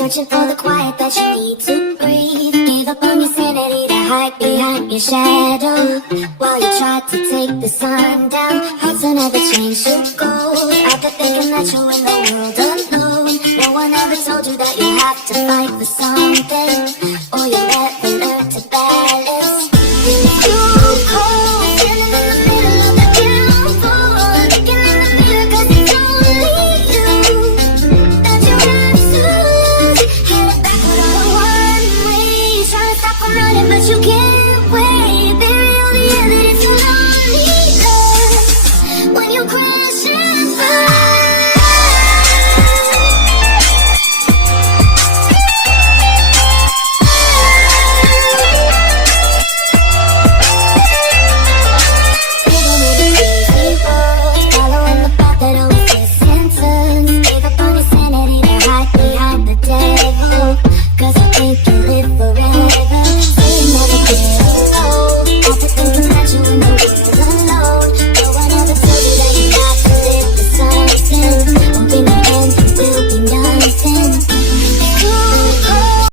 searching for the quiet that you need to breathe. Give up on your sanity to hide behind your shadow, while you try to take the sun down. Hearts will never change to gold, after thinking that you're in the world alone. No one ever told you that you have to fight for something, or you'll never learn to balance. It's too cold, standing in the middle of the downfall, looking in the mirror 'cause it's only you that you have to lose. Headed back on a one way, trying to stop from running but you can't.